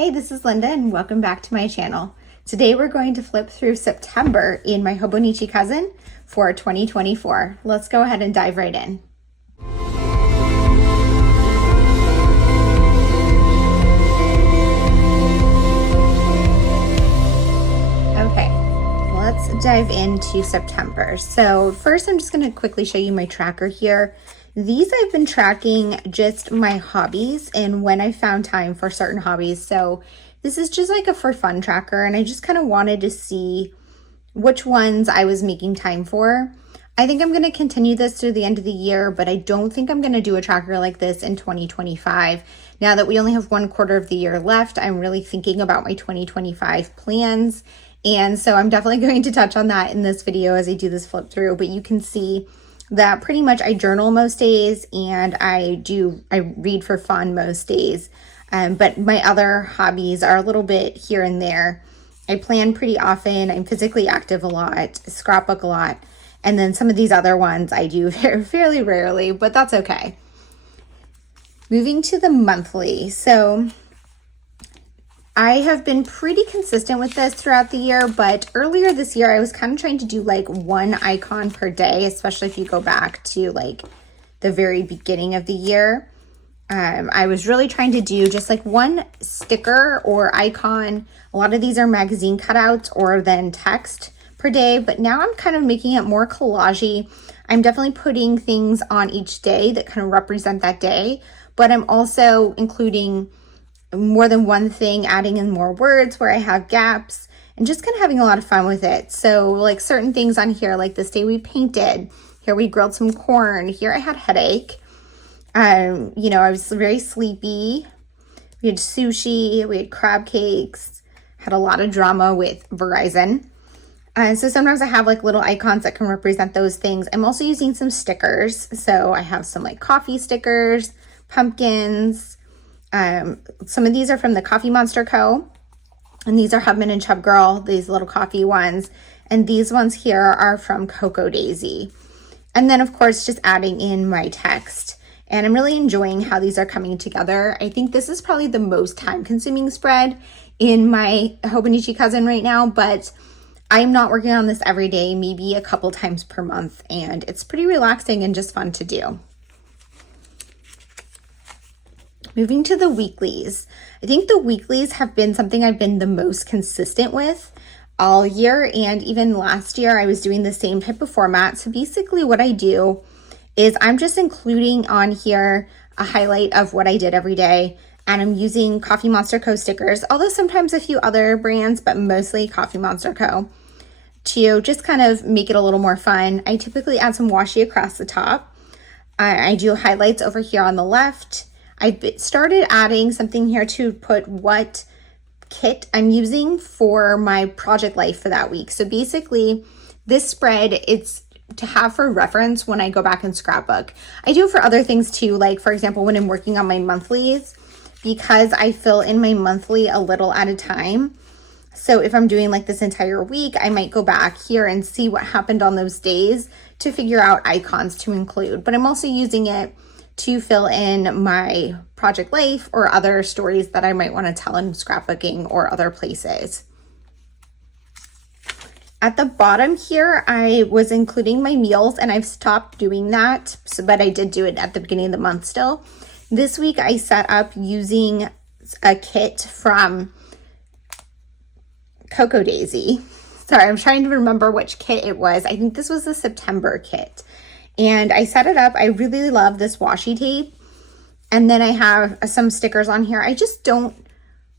Hey, this is Linda and welcome back to my channel. Today we're going to flip through September in my Hobonichi Cousin for 2024. Let's go ahead and dive right in. Okay, let's dive into September. So first I'm just going to quickly show you my tracker here. These I've been tracking just my hobbies and when I found time for certain hobbies. So this is just like a for fun tracker and I just kind of wanted to see which ones I was making time for. I think I'm going to continue this through the end of the year, but I don't think I'm going to do a tracker like this in 2025. Now that we only have 1/4 of the year left, I'm really thinking about my 2025 plans. And so I'm definitely going to touch on that in this video as I do this flip through, but you can see that pretty much I journal most days and I read for fun most days. But my other hobbies are a little bit here and there. I plan pretty often. I'm physically active a lot, scrapbook a lot. And then some of these other ones I do fairly rarely, but that's okay. Moving to the monthly. So I have been pretty consistent with this throughout the year, but earlier this year, I was kind of trying to do like one icon per day, especially if you go back to like the very beginning of the year. I was really trying to do just like one sticker or icon. A lot of these are magazine cutouts or then text per day, but now I'm kind of making it more collagey. I'm definitely putting things on each day that kind of represent that day, but I'm also including more than one thing, adding in more words where I have gaps and just kind of having a lot of fun with it. So like certain things on here, like this day we painted, here we grilled some corn, here I had a headache. I was very sleepy. We had sushi, we had crab cakes, had a lot of drama with Verizon. So sometimes I have like little icons that can represent those things. I'm also using some stickers. So I have some like coffee stickers, pumpkins. Some of these are from the Coffee Monsterz Co. And these are Hubman and Chub Girl, these little coffee ones. And these ones here are from Cocoa Daisy. And then of course, just adding in my text. And I'm really enjoying how these are coming together. I think this is probably the most time consuming spread in my Hobonichi Cousin right now, but I'm not working on this every day, maybe a couple times per month. And it's pretty relaxing and just fun to do. Moving to the weeklies. I think the weeklies have been something I've been the most consistent with all year. And even last year, I was doing the same type of format. So basically what I do is I'm just including on here a highlight of what I did every day. And I'm using Coffee Monsterz Co stickers, although sometimes a few other brands, but mostly Coffee Monsterz Co to just kind of make it a little more fun. I typically add some washi across the top. I do highlights over here on the left. I started adding something here to put what kit I'm using for my project life for that week. So basically this spread, it's to have for reference when I go back and scrapbook. I do it for other things too. Like for example, when I'm working on my monthlies, because I fill in my monthly a little at a time. So if I'm doing like this entire week, I might go back here and see what happened on those days to figure out icons to include. But I'm also using it to fill in my project life or other stories that I might want to tell in scrapbooking or other places. At the bottom here, I was including my meals and I've stopped doing that, but I did do it at the beginning of the month still. This week I set up using a kit from Cocoa Daisy. Sorry, I'm trying to remember which kit it was. I think this was the September kit. And I set it up. I really love this washi tape. And then I have some stickers on here. I just don't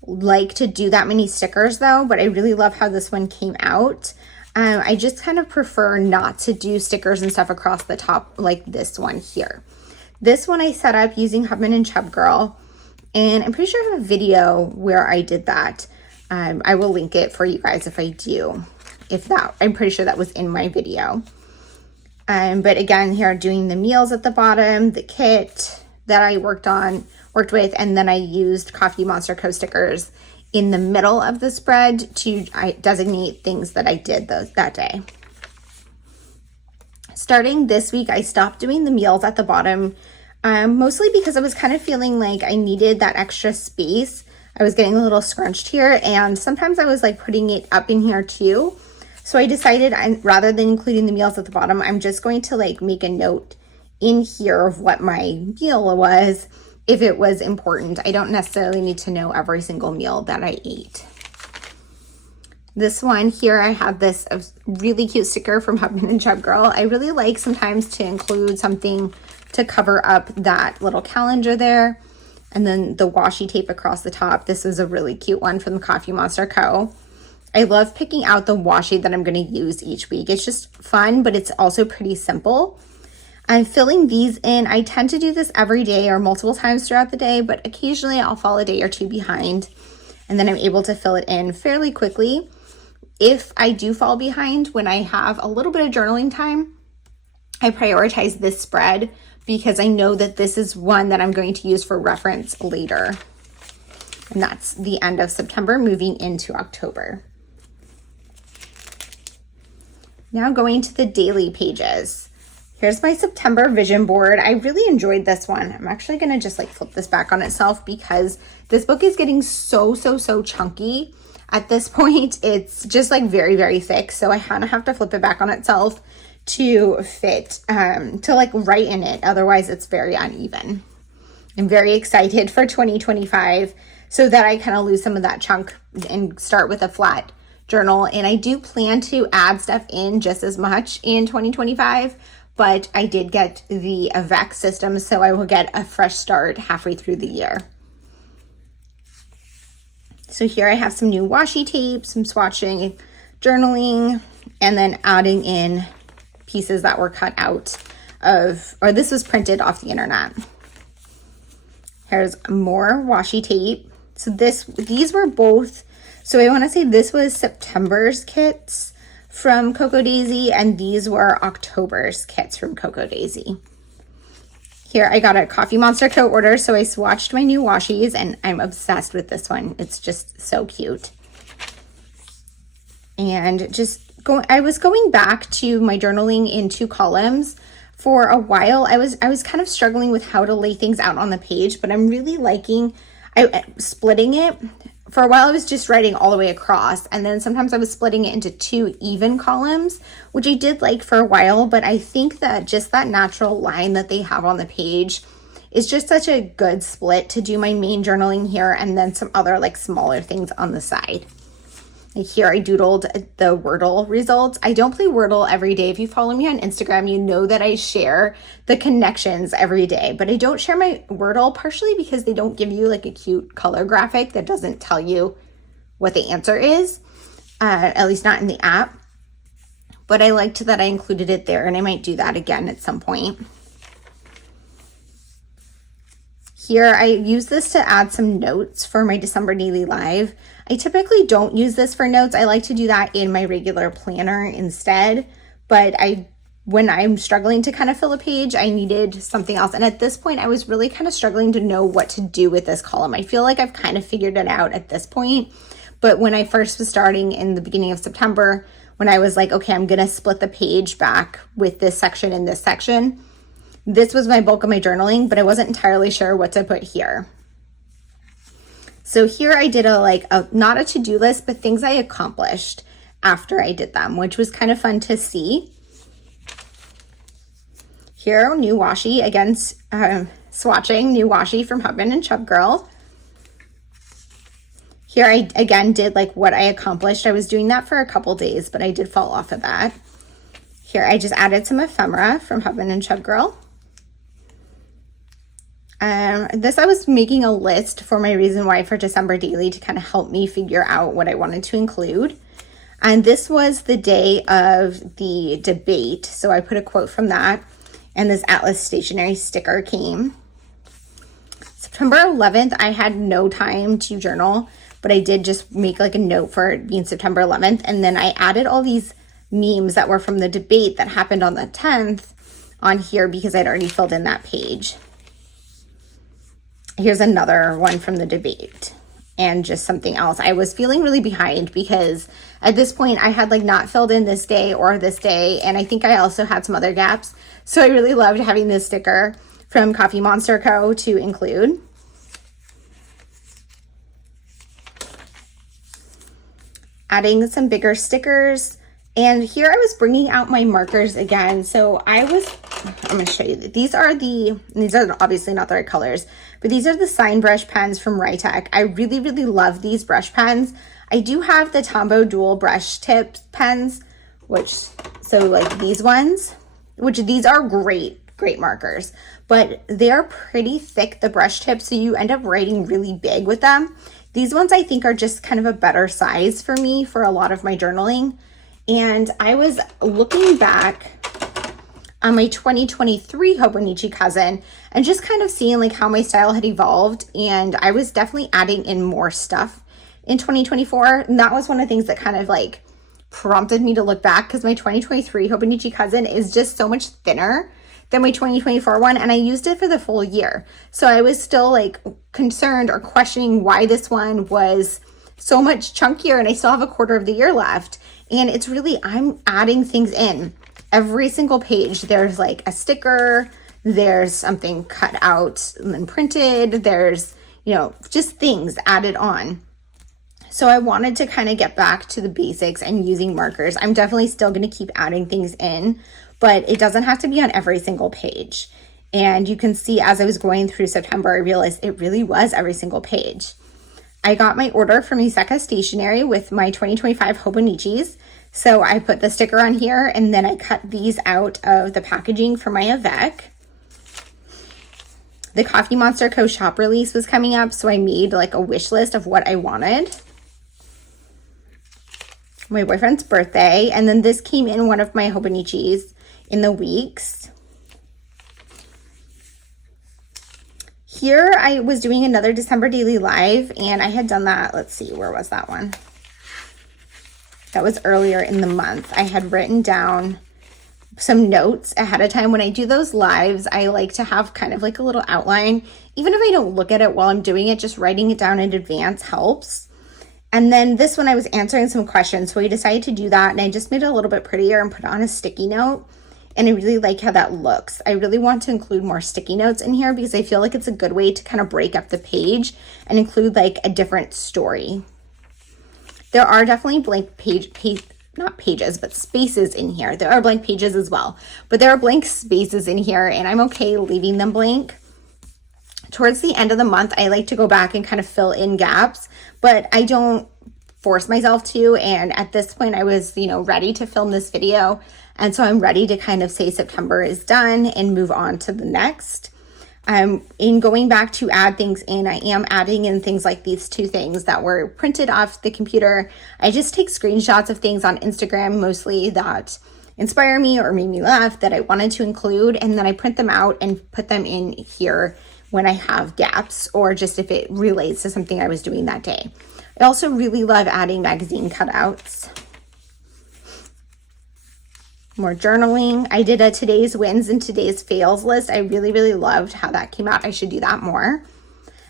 like to do that many stickers though, but I really love how this one came out. I just kind of prefer not to do stickers and stuff across the top like this one here. This one I set up using Hubman and Chub Girl. And I'm pretty sure I have a video where I did that. I will link it for you guys if I do. I'm pretty sure that was in my video. But again, here doing the meals at the bottom, the kit that I worked with, and then I used Coffee Monsterz Co stickers in the middle of the spread to designate things that I did that day. Starting this week, I stopped doing the meals at the bottom, mostly because I was kind of feeling like I needed that extra space. I was getting a little scrunched here, and sometimes I was like putting it up in here too. So I decided rather than including the meals at the bottom, I'm just going to like make a note in here of what my meal was if it was important. I don't necessarily need to know every single meal that I ate. This one here, I have this really cute sticker from Hobonichi Co. I really like sometimes to include something to cover up that little calendar there. And then the washi tape across the top. This is a really cute one from the Coffee Monsterz Co. I love picking out the washi that I'm going to use each week. It's just fun, but it's also pretty simple. I'm filling these in. I tend to do this every day or multiple times throughout the day, but occasionally I'll fall a day or two behind, and then I'm able to fill it in fairly quickly. If I do fall behind when I have a little bit of journaling time, I prioritize this spread because I know that this is one that I'm going to use for reference later. And that's the end of September, moving into October. Now going to the daily pages. Here's my September vision board. I really enjoyed this one. I'm actually going to just like flip this back on itself because this book is getting so chunky. At this point, it's just like very thick. So I kind of have to flip it back on itself to fit, to like write in it. Otherwise, it's very uneven. I'm very excited for 2025 so that I kind of lose some of that chunk and start with a flat journal. And I do plan to add stuff in just as much in 2025, but I did get the Avec system, so I will get a fresh start halfway through the year. So here I have some new washi tape, some swatching, journaling, and then adding in pieces that were cut out of, or this was printed off the internet. Here's more washi tape. So these were both, so I want to say this was September's kits from Cocoa Daisy, and these were October's kits from Cocoa Daisy. Here I got a Coffee Monsterz Co order, so I swatched my new washies, and I'm obsessed with this one. It's just so cute. And I was going back to my journaling in 2 columns. For a while, I was kind of struggling with how to lay things out on the page, but I'm really liking splitting it. For a while, I was just writing all the way across, and then sometimes I was splitting it into 2 even columns, which I did like for a while, but I think that just that natural line that they have on the page is just such a good split to do my main journaling here and then some other like smaller things on the side. Like here I doodled the Wordle results. I don't play Wordle every day. If you follow me on Instagram, you know that I share the connections every day, but I don't share my Wordle partially because they don't give you like a cute color graphic that doesn't tell you what the answer is, at least not in the app. But I liked that I included it there, and I might do that again at some point. Here I use this to add some notes for my December daily live. I typically don't use this for notes. I like to do that in my regular planner instead, but when I'm struggling to kind of fill a page, I needed something else. And at this point, I was really kind of struggling to know what to do with this column. I feel like I've kind of figured it out at this point, but when I first was starting in the beginning of September, when I was like, okay, I'm gonna split the page back with this section and this section, this was my bulk of my journaling, but I wasn't entirely sure what to put here. So here I did not a to-do list, but things I accomplished after I did them, which was kind of fun to see. Here, new washi, again, swatching new washi from Hobonichi Co. Here I, again, did like what I accomplished. I was doing that for a couple days, but I did fall off of that. Here I just added some ephemera from Hobonichi Co. This I was making a list for my reason why for December daily to kind of help me figure out what I wanted to include. And this was the day of the debate. So I put a quote from that, and this Atlas stationery sticker came. September 11th, I had no time to journal, but I did just make like a note for it being September 11th. And then I added all these memes that were from the debate that happened on the 10th on here because I'd already filled in that page. Here's another one from the debate and just something else. I was feeling really behind because at this point I had like not filled in this day or this day. And I think I also had some other gaps. So I really loved having this sticker from Coffee Monsterz Co to include. adding some bigger stickers. And here I was bringing out my markers again. So I'm going to show you that these are obviously not the right colors, but these are the Sign Brush pens from Rytech. I really, really love these brush pens. I do have the Tombow dual brush tip pens, so like these ones, which these are great markers, but they are pretty thick, the brush tips, so you end up writing really big with them. These ones I think are just kind of a better size for me for a lot of my journaling. And I was looking back on my 2023 Hobonichi Cousin and just kind of seeing like how my style had evolved. And I was definitely adding in more stuff in 2024. And that was one of the things that kind of like prompted me to look back, because my 2023 Hobonichi Cousin is just so much thinner than my 2024 one, and I used it for the full year. So I was still like concerned or questioning why this one was so much chunkier and I still have a quarter of the year left. And it's really, I'm adding things in every single page. There's like a sticker, there's something cut out and printed, there's, just things added on. So I wanted to kind of get back to the basics and using markers. I'm definitely still going to keep adding things in, but it doesn't have to be on every single page. And you can see as I was going through September, I realized it really was every single page. I got my order from Iseka Stationery with my 2025 Hobonichis. So I put the sticker on here, and then I cut these out of the packaging for my Avec. The Coffee Monsterz Co shop release was coming up, so I made like a wish list of what I wanted. My boyfriend's birthday, and then this came in one of my Hobonichis in the weeks. Here I was doing another December daily live, and I had done that, let's see, where was that one? That was earlier in the month. I had written down some notes ahead of time. When I do those lives, I like to have kind of like a little outline. Even if I don't look at it while I'm doing it, just writing it down in advance helps. And then this one I was answering some questions, so I decided to do that, and I just made it a little bit prettier and put on a sticky note. And I really like how that looks. I really want to include more sticky notes in here because I feel like it's a good way to kind of break up the page and include like a different story. There are definitely blank not pages, but spaces in here. There are blank pages as well, but there are blank spaces in here, and I'm okay leaving them blank. Towards the end of the month, I like to go back and kind of fill in gaps, but I don't force myself to. And at this point I was, ready to film this video. And so I'm ready to kind of say September is done and move on to the next. In going back to add things in, I am adding in things like these two things that were printed off the computer. I just take screenshots of things on Instagram, mostly that inspire me or made me laugh, that I wanted to include, and then I print them out and put them in here when I have gaps, or just if it relates to something I was doing that day. I also really love adding magazine cutouts. More journaling. I did a today's wins and today's fails list. I really, really loved how that came out. I should do that more.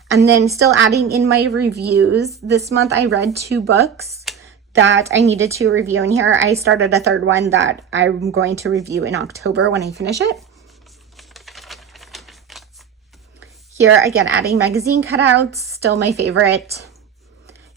And then still adding in my reviews. This month I read 2 books that I needed to review in here. I started a third one that I'm going to review in October when I finish it. Here again, adding magazine cutouts, still my favorite.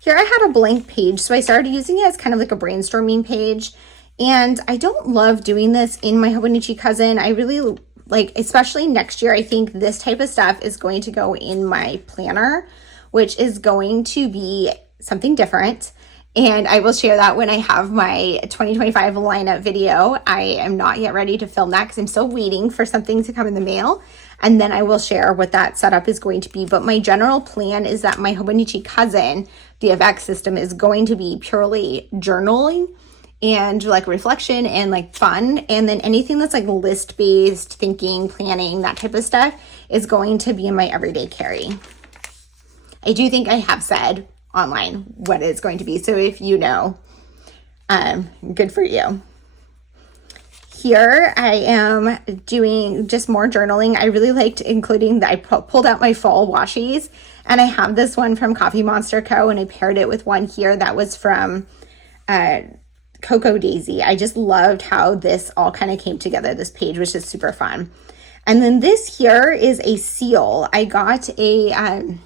Here I had a blank page, so I started using it as kind of like a brainstorming page. And I don't love doing this in my Hobonichi Cousin. I really like, especially next year, I think this type of stuff is going to go in my planner, which is going to be something different. And I will share that when I have my 2025 lineup video. I am not yet ready to film that because I'm still waiting for something to come in the mail. And then I will share what that setup is going to be. But my general plan is that my Hobonichi Cousin, the Avec system, is going to be purely journaling and like reflection and like fun. And then anything that's like list-based thinking, planning, that type of stuff is going to be in my everyday carry. I do think I have said online what it's going to be. So if you know, good for you. Here I am doing just more journaling. I really liked including that I pulled out my fall washies, and I have this one from Coffee Monsterz Co, and I paired it with one here that was from Cocoa Daisy. I just loved how this all kind of came together. This page was just super fun. And then this here is a seal. I got a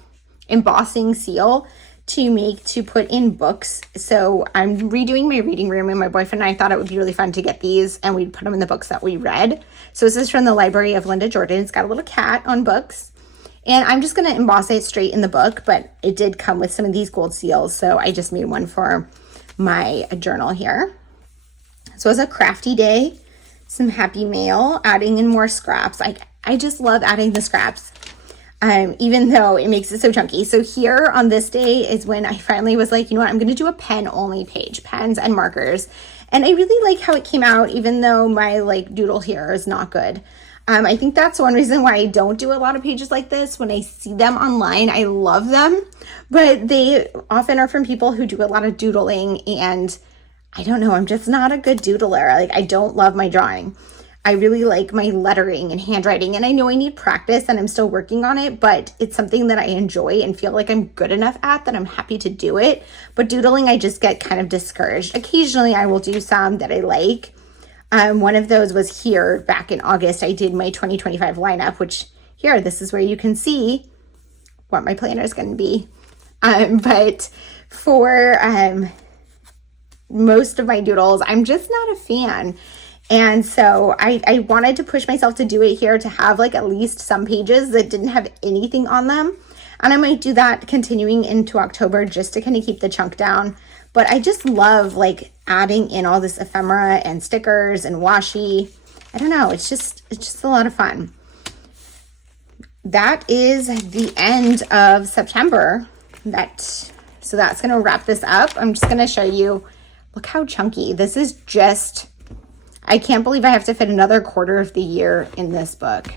embossing seal to put in books. So I'm redoing my reading room, and my boyfriend and I thought it would be really fun to get these and we'd put them in the books that we read. So this is from the library of Linda Jordan. It's got a little cat on books, and I'm just going to emboss it straight in the book, but it did come with some of these gold seals. So I just made one for my journal here. So it's a crafty day, some happy mail, adding in more scraps. I just love adding the scraps. Even though it makes it so chunky. So here on this day is when I finally was like, you know what, I'm going to do a pen only page, pens and markers. And I really like how it came out, even though my like doodle here is not good. I think that's one reason why I don't do a lot of pages like this. When I see them online, I love them, but they often are from people who do a lot of doodling, and I don't know, I'm just not a good doodler. Like, I don't love my drawing. I really like my lettering and handwriting, and I know I need practice and I'm still working on it, but it's something that I enjoy and feel like I'm good enough at that I'm happy to do it. But doodling, I just get kind of discouraged. Occasionally I will do some that I like. One of those was here back in August. I did my 2025 lineup, which here, this is where you can see what my planner is going to be. But for most of my doodles, I'm just not a fan. And so I wanted to push myself to do it here, to have like at least some pages that didn't have anything on them. And I might do that continuing into October just to kind of keep the chunk down. But I just love like adding in all this ephemera and stickers and washi. I don't know, it's just a lot of fun. That is the end of September. So that's going to wrap this up. I'm just going to show you, look how chunky. This is just, I can't believe I have to fit another quarter of the year in this book.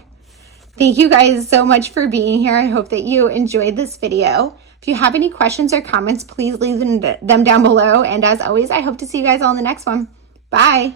Thank you guys so much for being here. I hope that you enjoyed this video. If you have any questions or comments, please leave them down below. And as always, I hope to see you guys all in the next one. Bye.